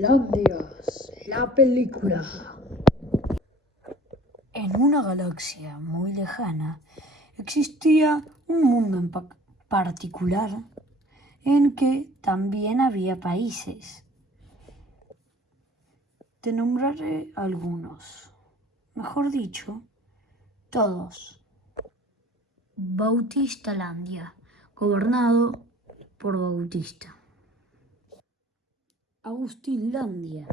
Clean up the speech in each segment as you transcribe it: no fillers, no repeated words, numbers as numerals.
Landias, la película. En una galaxia muy lejana existía un mundo en particular en que también había países. Te nombraré algunos, mejor dicho, todos. Bautistalandia, gobernado por Bautista. Agustinlandia,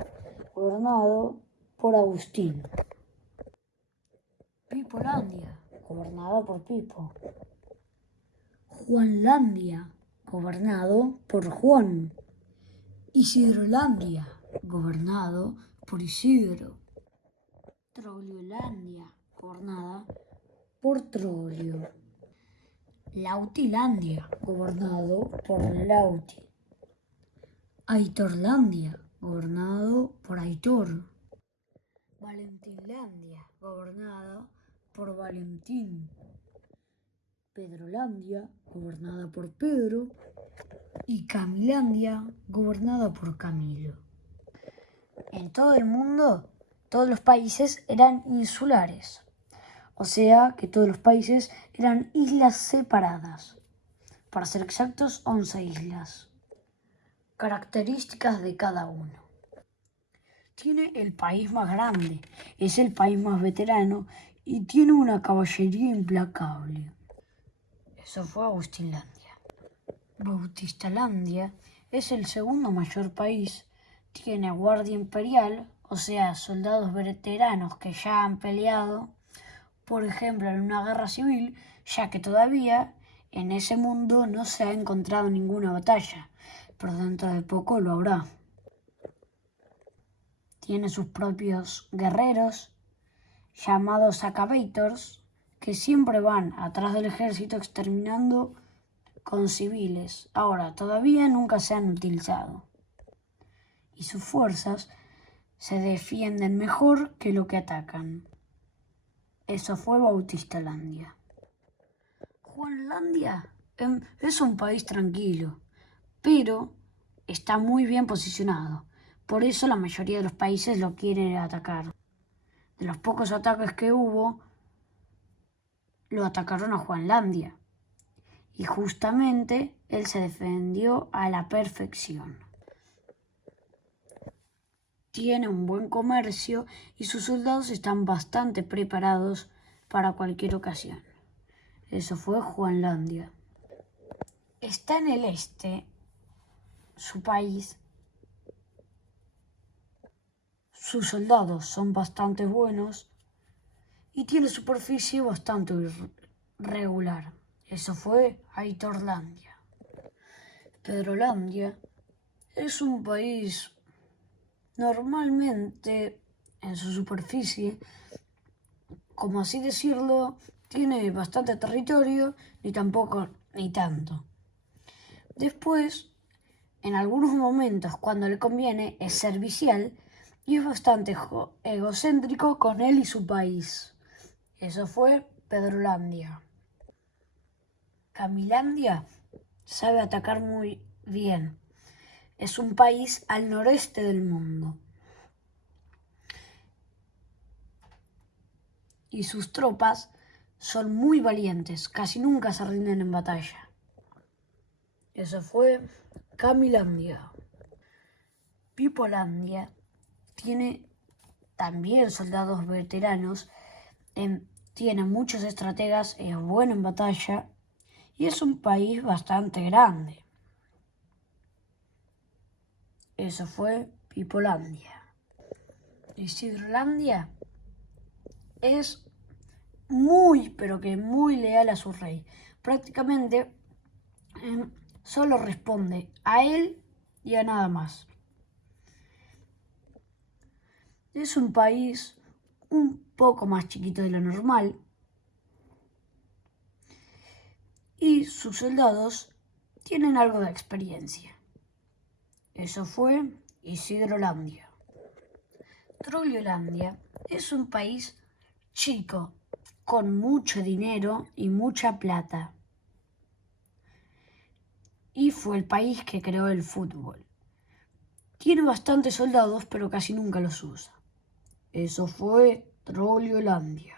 gobernado por Agustín. Pipolandia, gobernada por Pipo. Juanlandia, gobernado por Juan. Isidrolandia, gobernado por Isidro. Trogliolandia, gobernada por Troglio. Lautilandia, gobernado por Lauti. Aitorlandia, gobernado por Aitor. Valentinlandia, gobernada por Valentín. Pedrolandia, gobernada por Pedro. Y Camilandia, gobernada por Camilo. En todo el mundo, todos los países eran insulares, o sea que todos los países eran islas separadas. Para ser exactos, 11 islas. Características de cada uno. Tiene el país más grande, es el país más veterano y tiene una caballería implacable. Eso fue Agustinlandia. Bautistalandia es el segundo mayor país, tiene guardia imperial, o sea, soldados veteranos que ya han peleado, por ejemplo, en una guerra civil, ya que todavía en ese mundo no se ha encontrado ninguna batalla, pero dentro de poco lo habrá. Tiene sus propios guerreros, llamados Acavators, que siempre van atrás del ejército exterminando con civiles. Ahora, todavía nunca se han utilizado. Y sus fuerzas se defienden mejor que lo que atacan. Eso fue Bautistalandia. Juanlandia es un país tranquilo, pero está muy bien posicionado. Por eso la mayoría de los países lo quieren atacar. De los pocos ataques que hubo, lo atacaron a Juanlandia. Y justamente él se defendió a la perfección. Tiene un buen comercio y sus soldados están bastante preparados para cualquier ocasión. Eso fue Juanlandia. Está en el este, su país. Sus soldados son bastante buenos y tiene superficie bastante regular. Eso fue Aitorlandia. Pedrolandia es un país normalmente en su superficie, como así decirlo, tiene bastante territorio, ni tampoco ni tanto. Después, en algunos momentos, cuando le conviene, es servicial y es bastante egocéntrico con él y su país. Eso fue Pedrolandia. Camilandia sabe atacar muy bien. Es un país al noreste del mundo. Y sus tropas son muy valientes, casi nunca se rinden en batalla. Eso fue Camilandia. Pipolandia tiene también soldados veteranos, tiene muchos estrategas, es bueno en batalla y es un país bastante grande. Eso fue Pipolandia. Isidrolandia es muy, pero que muy leal a su rey. Prácticamente solo responde a él y a nada más. Es un país un poco más chiquito de lo normal y sus soldados tienen algo de experiencia. Eso fue Isidrolandia. Trogliolandia es un país chico, con mucho dinero y mucha plata. Y fue el país que creó el fútbol. Tiene bastantes soldados, pero casi nunca los usa. Eso fue Trogliolandia.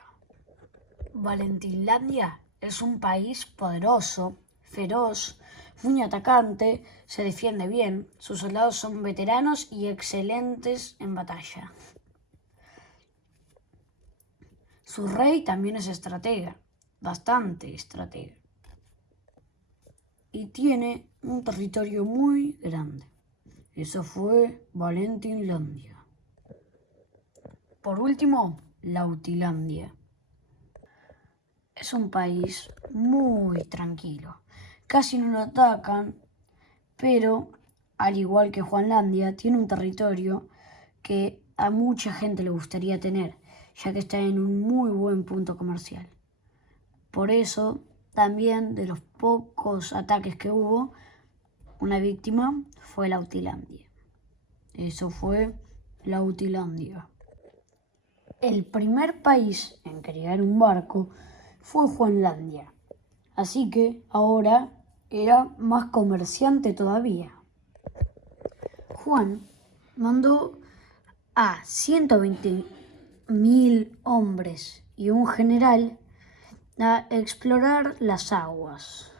Valentinlandia es un país poderoso, feroz, muy atacante, se defiende bien, sus soldados son veteranos y excelentes en batalla. Su rey también es estratega, bastante estratega, y tiene un territorio muy grande. Eso fue Valentinlandia. Por último, Lautilandia. Es un país muy tranquilo. Casi no lo atacan, pero al igual que Juanlandia, tiene un territorio que a mucha gente le gustaría tener, ya que está en un muy buen punto comercial. Por eso, también de los pocos ataques que hubo, una víctima fue Lautilandia. Eso fue Lautilandia. El primer país en crear un barco fue Juanlandia, así que ahora era más comerciante todavía. Juan mandó a 120.000 hombres y un general a explorar las aguas.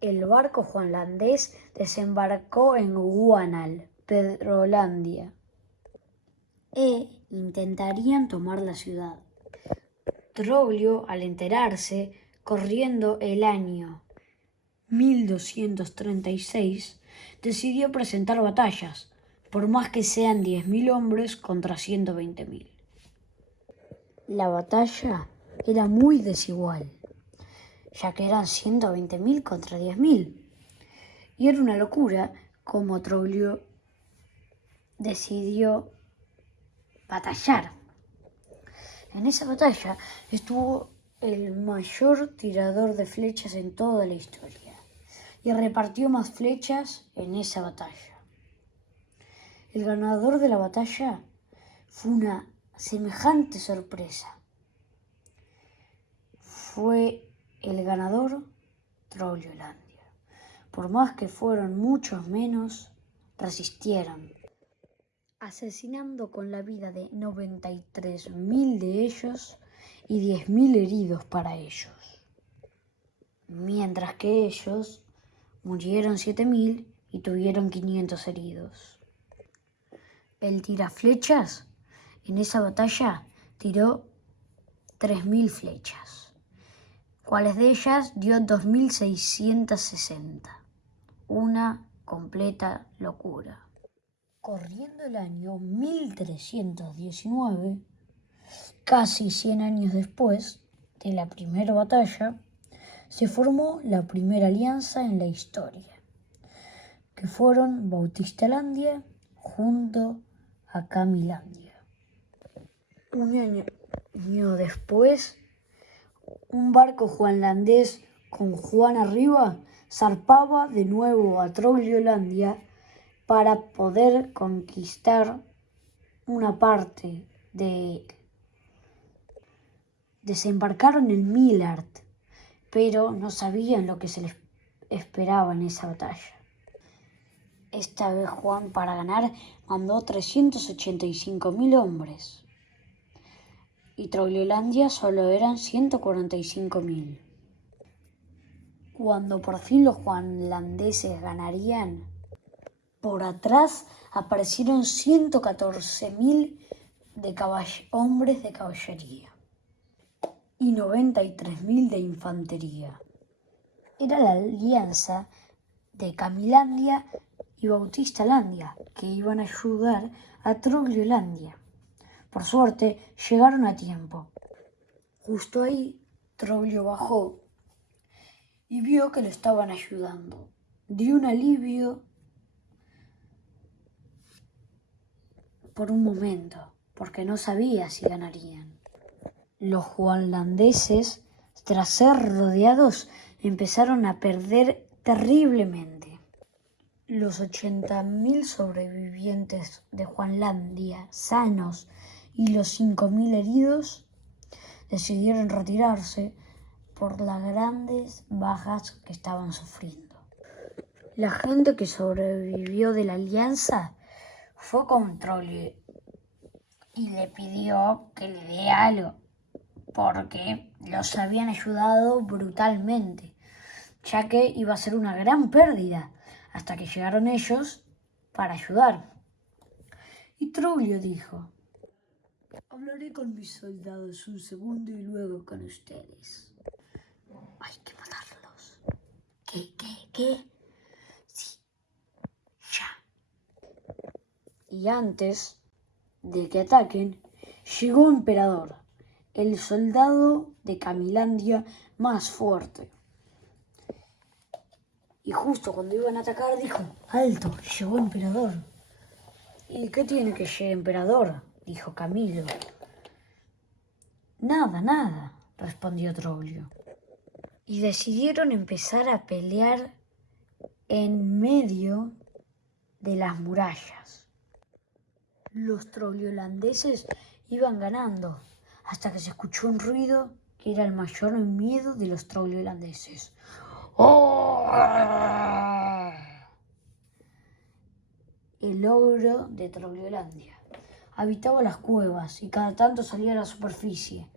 El barco juanlandés desembarcó en Guanal, Pedrolandia, e intentarían tomar la ciudad. Troglio, al enterarse, corriendo el año 1236, decidió presentar batallas, por más que sean 10.000 hombres contra 120.000. La batalla era muy desigual, ya que eran 120.000 contra 10.000. Y era una locura como Troglio decidió batallar. En esa batalla estuvo el mayor tirador de flechas en toda la historia y repartió más flechas en esa batalla. El ganador de la batalla fue una semejante sorpresa. Fue el ganador Trogliolandia. Por más que fueron muchos menos, resistieron, asesinando con la vida de 93.000 de ellos y 10.000 heridos para ellos, mientras que ellos murieron 7.000 y tuvieron 500 heridos. El tiraflechas en esa batalla tiró 3.000 flechas, cuales de ellas dio 2.660, una completa locura. Corriendo el año 1319, casi 100 años después de la primera batalla, se formó la primera alianza en la historia, que fueron Bautistalandia junto a Camilandia. Un año después, un barco juanlandés con Juan arriba zarpaba de nuevo a Trogliolandia para poder conquistar una parte de... Desembarcaron en Millard, pero no sabían lo que se les esperaba en esa batalla. Esta vez Juan, para ganar, mandó 385.000 hombres y Trogliolandia solo eran 145.000. Cuando por fin los juanlandeses ganarían, por atrás aparecieron 114.000 hombres de caballería y 93.000 de infantería. Era la alianza de Camilandia y Bautistalandia que iban a ayudar a Trogliolandia. Por suerte, llegaron a tiempo. Justo ahí, Troglio bajó y vio que lo estaban ayudando. Dio un alivio por un momento, porque no sabía si ganarían. Los juanlandeses, tras ser rodeados, empezaron a perder terriblemente. Los 80.000 sobrevivientes de Juanlandia, sanos, y los 5.000 heridos, decidieron retirarse por las grandes bajas que estaban sufriendo. La gente que sobrevivió de la alianza fue con Troglio y le pidió que le dé algo, porque los habían ayudado brutalmente, ya que iba a ser una gran pérdida, hasta que llegaron ellos para ayudar. Y Troglio dijo: hablaré con mis soldados un segundo y luego con ustedes. Hay que matarlos. ¿Qué? Sí, ya. Y antes de que ataquen, llegó Emperador, el soldado de Camilandia más fuerte. Y justo cuando iban a atacar dijo: ¡alto! Llegó Emperador. ¿Y qué tiene que llegar Emperador?, dijo Camilo. Nada, respondió Troglio. Y decidieron empezar a pelear en medio de las murallas. Los trogliolandeses iban ganando, hasta que se escuchó un ruido que era el mayor miedo de los trogliolandeses. ¡Oh! El ogro de Trogliolandia habitaba las cuevas y cada tanto salía a la superficie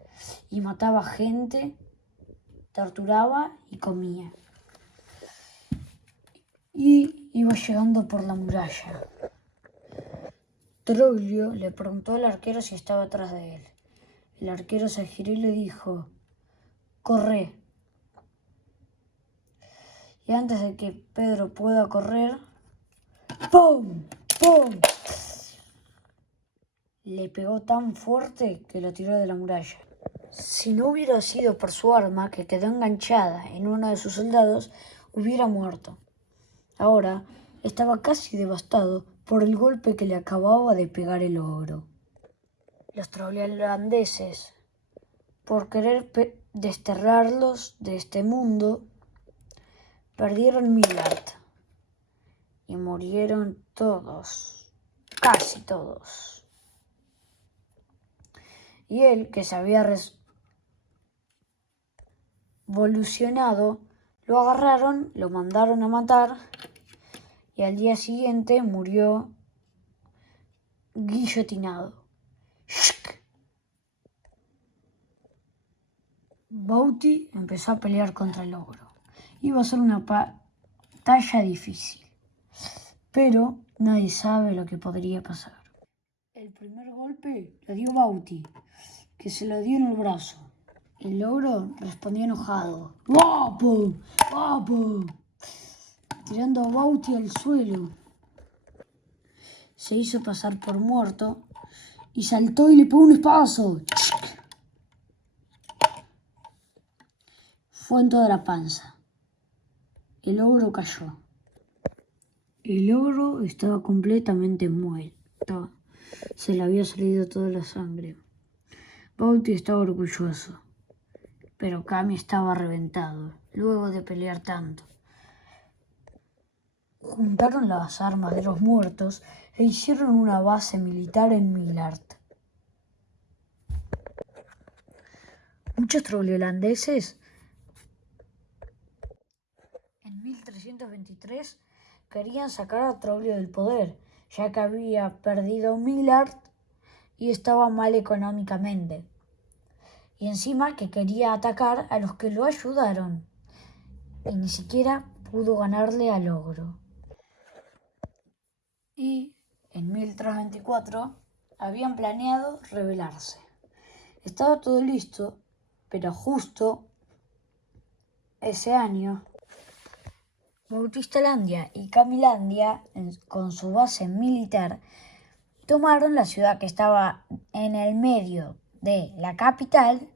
y mataba gente, torturaba y comía. Y iba llegando por la muralla. Troglio le preguntó al arquero si estaba atrás de él. El arquero se giró y le dijo: corre. Y antes de que Pedro pueda correr, ¡pum! ¡Pum! Le pegó tan fuerte que lo tiró de la muralla. Si no hubiera sido por su arma, que quedó enganchada en uno de sus soldados, hubiera muerto. Ahora estaba casi devastado por el golpe que le acababa de pegar el ogro. Los trogliolandeses, por querer desterrarlos de este mundo, perdieron Millard y murieron todos, casi todos. Y él, que se había revolucionado, lo agarraron, lo mandaron a matar y al día siguiente murió guillotinado. Bauti empezó a pelear contra el ogro. Iba a ser una batalla difícil, pero nadie sabe lo que podría pasar. El primer golpe lo dio Bauti, que se lo dio en el brazo. El ogro respondió enojado: ¡guapo! ¡guapo! Tirando a Bauti al suelo. Se hizo pasar por muerto y saltó y le pegó un espadazo. Fue en toda la panza. El ogro cayó. El ogro estaba completamente muerto. Se le había salido toda la sangre. Bauti estaba orgulloso, pero Cami estaba reventado, luego de pelear tanto. Juntaron las armas de los muertos e hicieron una base militar en Millard. Muchos trogliolandeses en 1323 querían sacar a Troglio del poder, ya que había perdido Millard y estaba mal económicamente. Y encima que quería atacar a los que lo ayudaron. Y ni siquiera pudo ganarle al ogro. Y en 1324 habían planeado rebelarse. Estaba todo listo, pero justo ese año Bautistalandia y Camilandia, con su base militar, tomaron la ciudad que estaba en el medio de la capital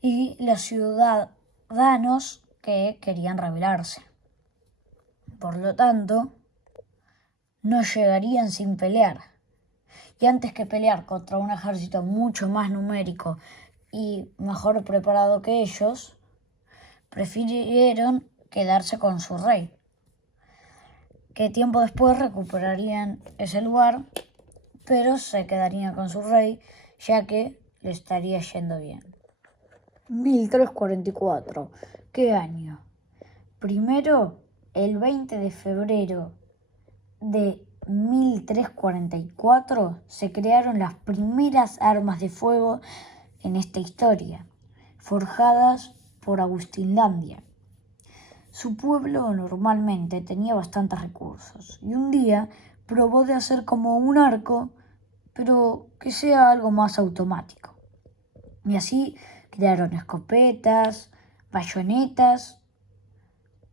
y los ciudadanos que querían rebelarse. Por lo tanto, no llegarían sin pelear. Y antes que pelear contra un ejército mucho más numérico y mejor preparado que ellos, prefirieron quedarse con su rey, que tiempo después recuperarían ese lugar, pero se quedarían con su rey, ya que le estaría yendo bien. 1344. ¿Qué año? Primero el 20 de febrero de 1344 se crearon las primeras armas de fuego en esta historia, forjadas por Agustinlandia. Su pueblo normalmente tenía bastantes recursos y un día probó de hacer como un arco, pero que sea algo más automático. Y así crearon escopetas, bayonetas,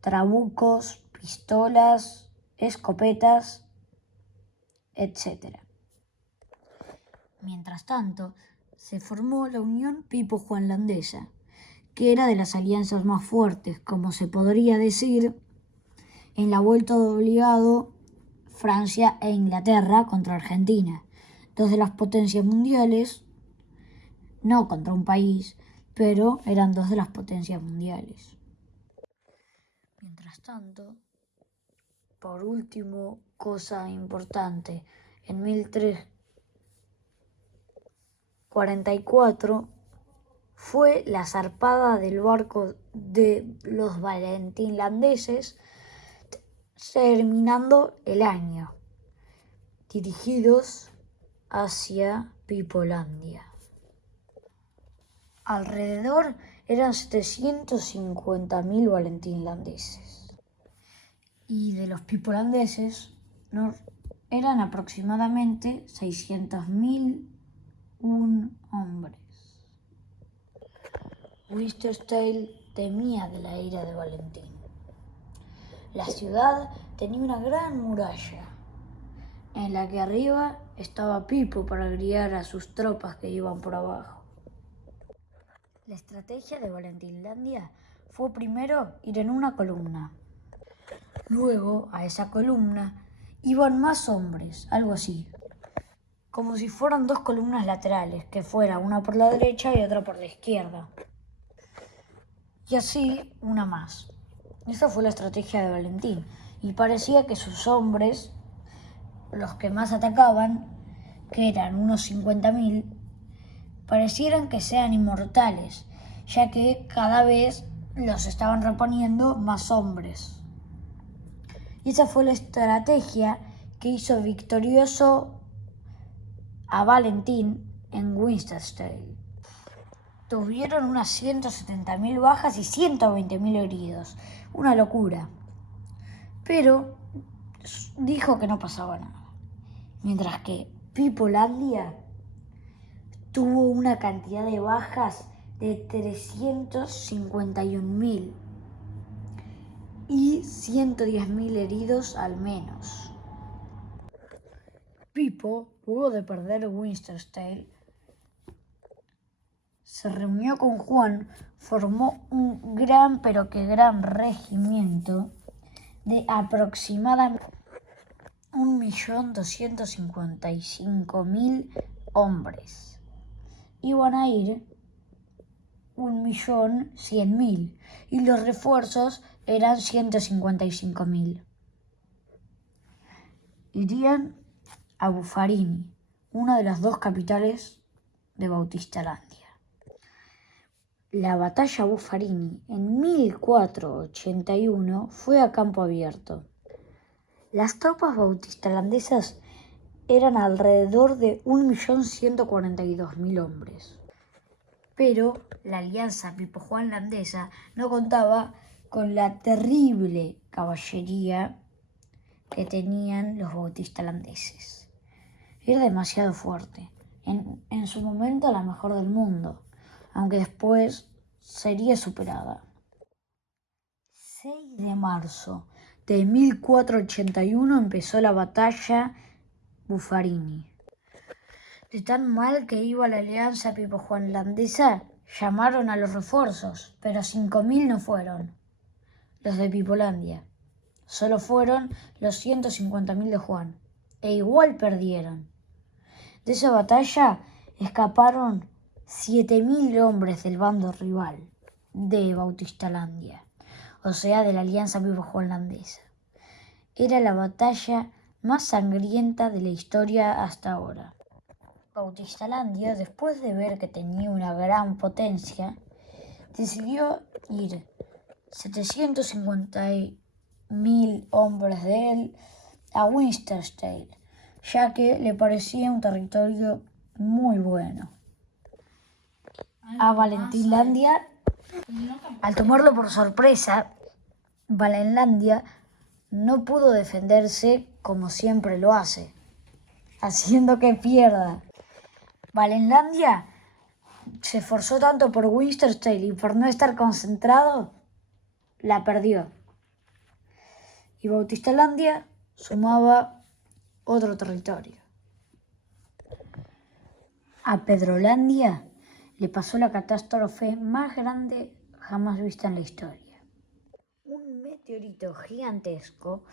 trabucos, pistolas, escopetas, etc. Mientras tanto, se formó la Unión Pipo-Juanlandesa, que era de las alianzas más fuertes, como se podría decir, en la vuelta de obligado Francia e Inglaterra contra Argentina, dos de las potencias mundiales, no contra un país, pero eran dos de las potencias mundiales. Mientras tanto, por último, cosa importante, en 1344 fue la zarpada del barco de los valentinlandeses, terminando el año, dirigidos hacia Pipolandia. Alrededor eran 750.000 valentinlandeses y de los pipolandeses eran aproximadamente 600.000 hombres. Winterstein temía de la ira de Valentín. La ciudad tenía una gran muralla, en la que arriba estaba Pipo para guiar a sus tropas que iban por abajo. La estrategia de Valentinlandia fue primero ir en una columna. Luego, a esa columna, iban más hombres, algo así, como si fueran dos columnas laterales, que fuera una por la derecha y otra por la izquierda. Y así, una más. Esa fue la estrategia de Valentín, y parecía que sus hombres, los que más atacaban, que eran unos 50.000, parecieran que sean inmortales, ya que cada vez los estaban reponiendo más hombres. Y esa fue la estrategia que hizo victorioso a Valentín en Winterstein. Tuvieron unas 170.000 bajas y 120.000 heridos. Una locura. Pero dijo que no pasaba nada. Mientras que Pipolandia tuvo una cantidad de bajas de 351.000 y 110.000 heridos al menos. Pipo, luego de perder Winterstein, se reunió con Juan, formó un gran regimiento de aproximadamente 1.255.000 hombres. Iban a ir 1.100.000 y los refuerzos eran 155.000. Irían a Buffarini, una de las dos capitales de Bautistalandia. La batalla Buffarini en 1481 fue a campo abierto. Las tropas bautistalandesas eran alrededor de 1.142.000 hombres. Pero la alianza pipo-juanlandesa no contaba con la terrible caballería que tenían los bautistalandeses. Era demasiado fuerte, en su momento la mejor del mundo, aunque después sería superada. 6 de marzo de 1481 empezó la batalla Buffarini. De tan mal que iba la alianza pipo-juanlandesa, llamaron a los refuerzos, pero 5.000 no fueron los de Pipolandia. Solo fueron los 150.000 de Juan, e igual perdieron. De esa batalla escaparon 7.000 hombres del bando rival de Bautistalandia, o sea, de la alianza pipo-juanlandesa. Era la batalla más sangrienta de la historia hasta ahora. Bautistalandia, después de ver que tenía una gran potencia, decidió ir 750 1000 hombres de él a Winterstein, ya que le parecía un territorio muy bueno. A Valentinlandia, al tomarlo por sorpresa, Valenlandia no pudo defenderse como siempre lo hace, haciendo que pierda. Valenlandia se esforzó tanto por Winterstein y por no estar concentrado, la perdió. Y Bautistalandia sumaba otro territorio. A Pedrolandia le pasó la catástrofe más grande jamás vista en la historia. Un meteorito gigantesco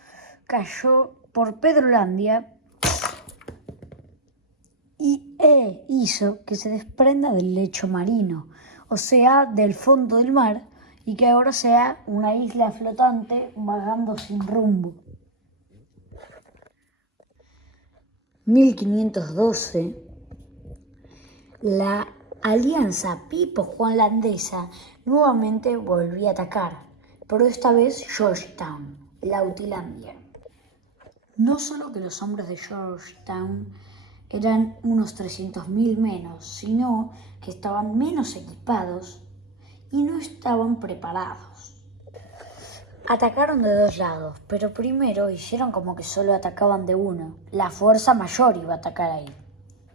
cayó por Pedrolandia e hizo que se desprenda del lecho marino, o sea, del fondo del mar, y que ahora sea una isla flotante vagando sin rumbo. 1512, la alianza pipo-juanlandesa nuevamente volvió a atacar, pero esta vez Georgetown, Lautilandia. No solo que los hombres de Georgetown eran unos 300.000 menos, sino que estaban menos equipados y no estaban preparados. Atacaron de dos lados, pero primero hicieron como que solo atacaban de uno. La fuerza mayor iba a atacar ahí,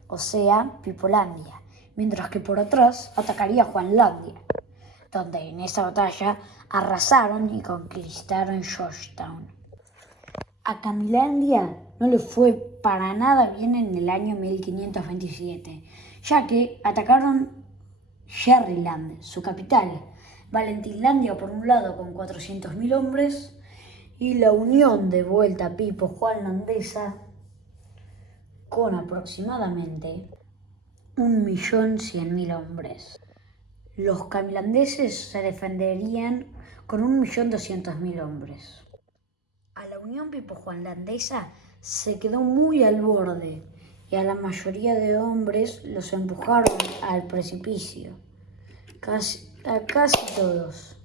o sea, Pipolandia, mientras que por atrás atacaría Juanlandia, donde en esa batalla arrasaron y conquistaron Georgetown. A Camilandia no le fue para nada bien en el año 1527, ya que atacaron Sherryland, su capital, Valentinlandia por un lado con 400.000 hombres y la unión de vuelta pipo-juanlandesa con aproximadamente 1.100.000 hombres. Los camilandeses se defenderían con 1.200.000 hombres. A la unión pipo-juanlandesa se quedó muy al borde y a la mayoría de hombres los empujaron al precipicio. A casi todos,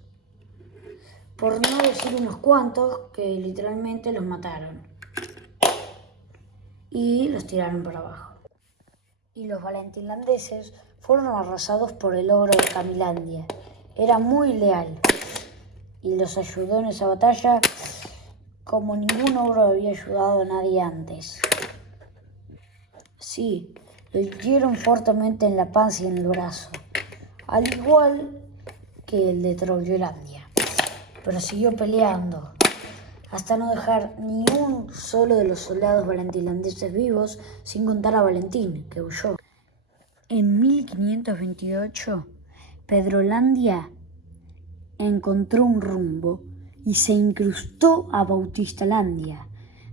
por no decir unos cuantos que literalmente los mataron y los tiraron para abajo. Y los valentinlandeses fueron arrasados por el ogro de Camilandia. Era muy leal y los ayudó en esa batalla como ningún ogro había ayudado a nadie antes. Sí, lo hirieron fuertemente en la panza y en el brazo, al igual que el de Troyolandia, pero siguió peleando hasta no dejar ni un solo de los soldados valentinlandeses vivos, sin contar a Valentín, que huyó. En 1528, Pedrolandia encontró un rumbo y se incrustó a Bautistalandia,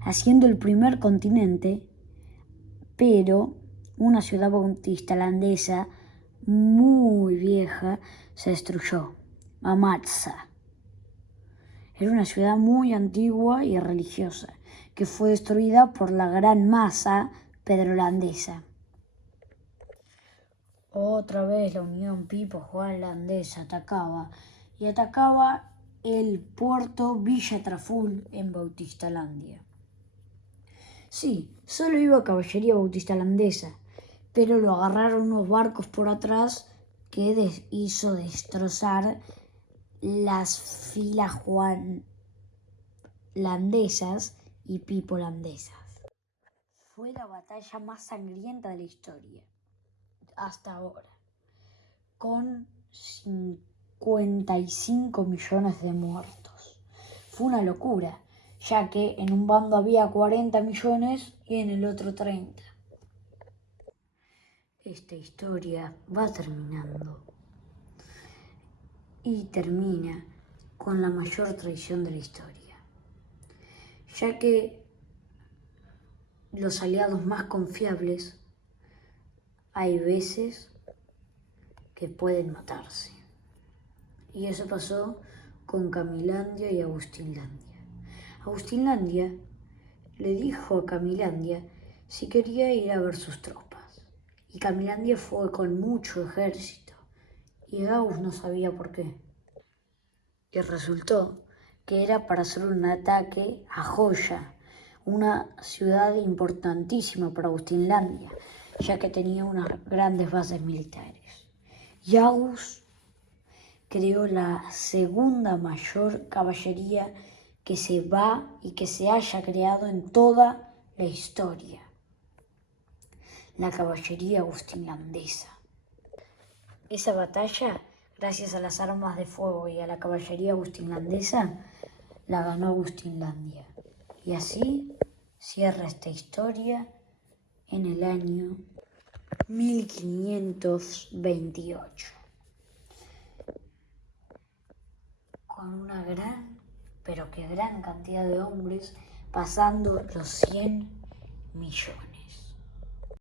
haciendo el primer continente, pero una ciudad bautistalandesa muy vieja se destruyó, Amatsa. Era una ciudad muy antigua y religiosa, que fue destruida por la gran masa pedrolandesa. Otra vez la unión pipo-juanlandesa atacaba el puerto Villa Traful en Bautistalandia. Sí, solo iba caballería bautistalandesa, pero lo agarraron unos barcos por atrás que hizo destrozar las filas juanlandesas y pipolandesas. Fue la batalla más sangrienta de la historia hasta ahora, con 55 millones de muertos. Fue una locura, ya que en un bando había 40 millones y en el otro 30. Esta historia va terminando y termina con la mayor traición de la historia, ya que los aliados más confiables hay veces que pueden matarse. Y eso pasó con Camilandia y Agustinlandia. Agustinlandia le dijo a Camilandia si quería ir a ver sus tropas. Y Camilandia fue con mucho ejército. Y Agus no sabía por qué. Y resultó que era para hacer un ataque a Joya, una ciudad importantísima para Agustinlandia, ya que tenía unas grandes bases militares. Yagus creó la segunda mayor caballería que se haya creado en toda la historia, la caballería agustinlandesa. Esa batalla, gracias a las armas de fuego y a la caballería agustinlandesa, la ganó Agustinlandia. Y así cierra esta historia en el año 1528, con una gran, pero que gran cantidad de hombres, pasando los 100 millones.